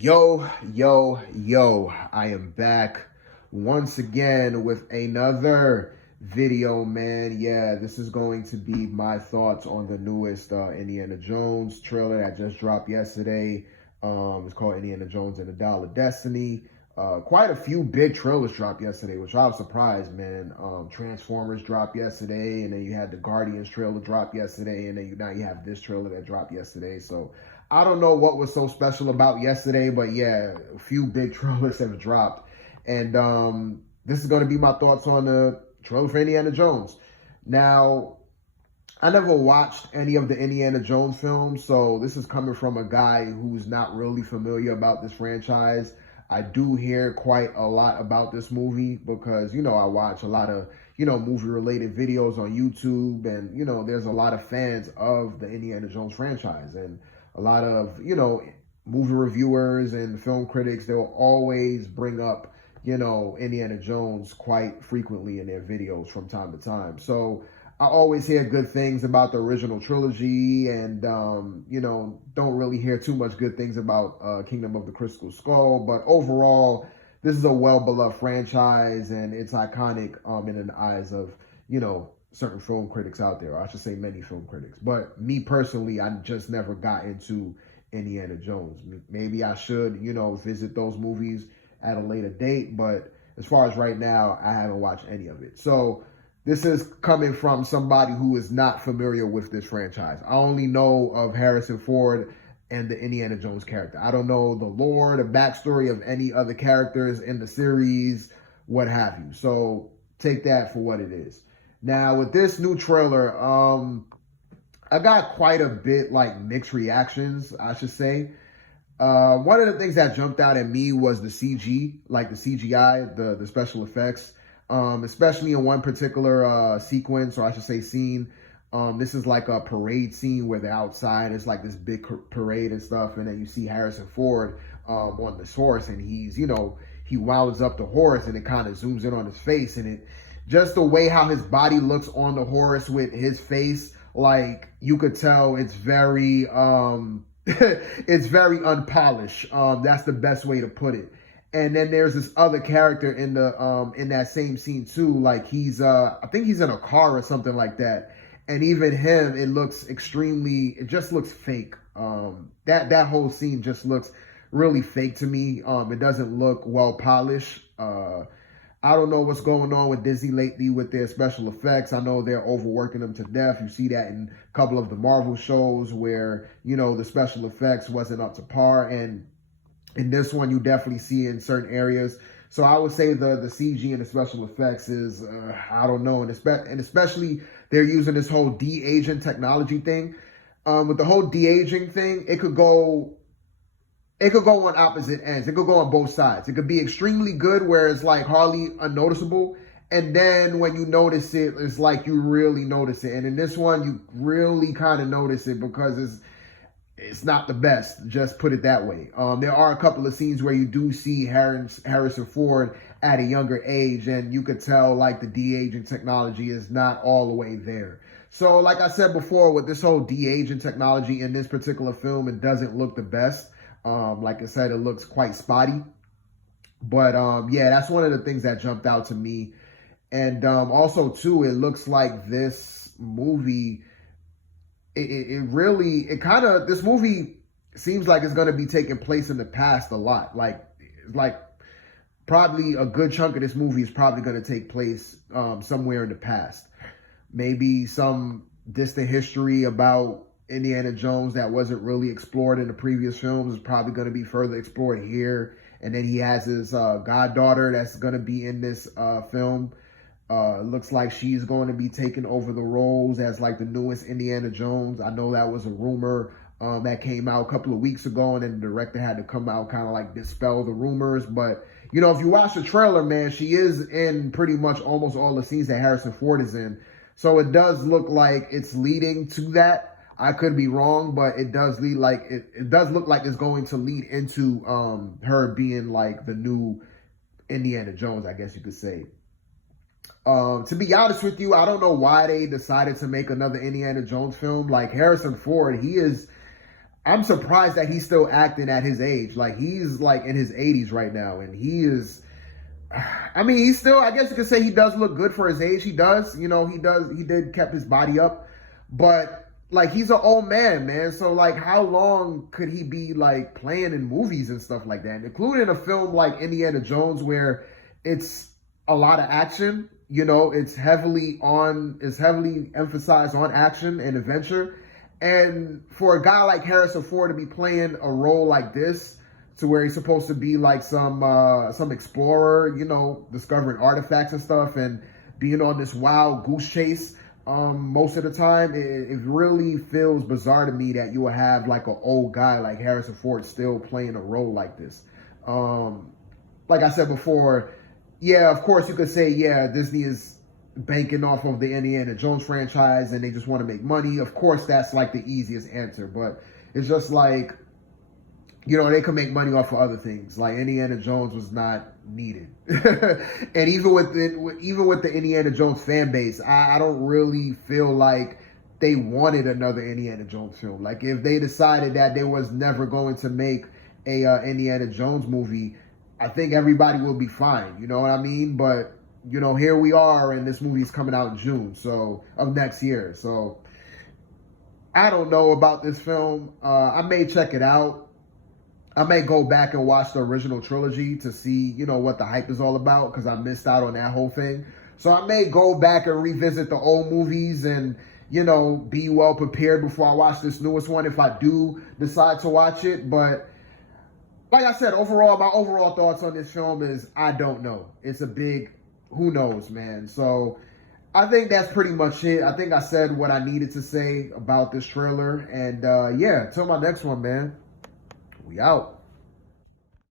Yo, I am back once again with another video, man. Yeah, this is going to be my thoughts on the newest Indiana Jones trailer that just dropped yesterday. It's called Indiana Jones and the Dial of Destiny. Quite a few big trailers dropped yesterday, which I was surprised, man. Transformers dropped yesterday, and then you had the Guardians trailer drop yesterday, and then now you have this trailer that dropped yesterday. So I don't know what was so special about yesterday, but yeah, a few big trailers have dropped. And this is going to be my thoughts on the trailer for Indiana Jones. Now, I never watched any of the Indiana Jones films, so this is coming from a guy who's not really familiar about this franchise. I do hear quite a lot about this movie because, I watch a lot of, movie-related videos on YouTube, and, there's a lot of fans of the Indiana Jones franchise, and a lot of, movie reviewers and film critics, they'll always bring up, Indiana Jones quite frequently in their videos from time to time. So I always hear good things about the original trilogy, and, don't really hear too much good things about Kingdom of the Crystal Skull. But overall, this is a well-beloved franchise, and it's iconic in the eyes of, certain film critics out there. Or I should say many film critics. But me personally, I just never got into Indiana Jones. Maybe I should, visit those movies at a later date. But as far as right now, I haven't watched any of it. So this is coming from somebody who is not familiar with this franchise. I only know of Harrison Ford and the Indiana Jones character. I don't know the lore, the backstory of any other characters in the series, what have you. So take that for what it is. Now, with this new trailer, I got quite a bit mixed reactions, I should say. One of the things that jumped out at me was the CG, the CGI, the special effects. Especially in one particular sequence, or I should say scene. This is like a parade scene where they're outside. It's like this big parade and stuff, and then you see Harrison Ford on this horse, and he's, he wounds up the horse, and it kind of zooms in on his face, and it just the way how his body looks on the horse with his face, you could tell it's very it's very unpolished. That's the best way to put it. And then there's this other character in the in that same scene too. He's I think he's in a car or something like that. And even him, it just looks fake. That whole scene just looks really fake to me. It doesn't look well polished. I don't know what's going on with Disney lately with their special effects. I know they're overworking them to death. You see that in a couple of the Marvel shows where, the special effects wasn't up to par. And in this one, you definitely see in certain areas. So I would say the CG and the special effects is, I don't know. And especially they're using this whole de-aging technology thing. With the whole de-aging thing, it could go on opposite ends. It could go on both sides. It could be extremely good where it's hardly unnoticeable. And then when you notice it, it's like you really notice it. And in this one, you really kind of notice it because it's not the best, just put it that way. There are a couple of scenes where you do see Harrison Ford at a younger age, and you could tell the de-aging technology is not all the way there. So like I said before, with this whole de-aging technology in this particular film, it doesn't look the best. Like I said, it looks quite spotty. But yeah, that's one of the things that jumped out to me. And also too, it looks like this movie, this movie seems like it's going to be taking place in the past a lot. Probably a good chunk of this movie is probably going to take place somewhere in the past. Maybe some distant history about Indiana Jones that wasn't really explored in the previous films is probably going to be further explored here. And then he has his goddaughter that's going to be in this film. Looks like she's going to be taking over the roles as the newest Indiana Jones. I know that was a rumor that came out a couple of weeks ago, and then the director had to come out kind of dispel the rumors. But, if you watch the trailer, man, she is in pretty much almost all the scenes that Harrison Ford is in. So it does look like it's leading to that. I could be wrong, but it does lead it does look like it's going to lead into her being the new Indiana Jones, I guess you could say. To be honest with you, I don't know why they decided to make another Indiana Jones film. Harrison Ford, he is, I'm surprised that he's still acting at his age. Like he's like in his 80s right now, and he is. I mean, he's still. I guess you could say he does look good for his age. He does. You know, he does. He did kept his body up, but like he's an old man, man. So like, how long could he be like playing in movies and stuff like that, including a film like Indiana Jones, where it's a lot of action. You know, it's heavily emphasized on action and adventure. And for a guy like Harrison Ford to be playing a role like this, to where he's supposed to be like some explorer, you know, discovering artifacts and stuff, and being on this wild goose chase, most of the time, it really feels bizarre to me that you will have like an old guy like Harrison Ford still playing a role like this. Like I said before, yeah, of course you could say, yeah, Disney is banking off of the Indiana Jones franchise and they just want to make money. Of course, that's like the easiest answer, but it's just like, you know, they could make money off of other things. Like Indiana Jones was not needed. And even with the Indiana Jones fan base, I don't really feel like they wanted another Indiana Jones film. Like if they decided that they was never going to make a Indiana Jones movie, I think everybody will be fine. You know what I mean? But you know, here we are, and this movie's coming out in June of next year. So I don't know about this film. I may check it out. I may go back and watch the original trilogy to see, you know, what the hype is all about, because I missed out on that whole thing. So I may go back and revisit the old movies and, you know, be well prepared before I watch this newest one if I do decide to watch it. But like I said, overall, my overall thoughts on this film is I don't know. It's a big who knows, man. So I think that's pretty much it. I think I said what I needed to say about this trailer. And yeah, till my next one, man. We out.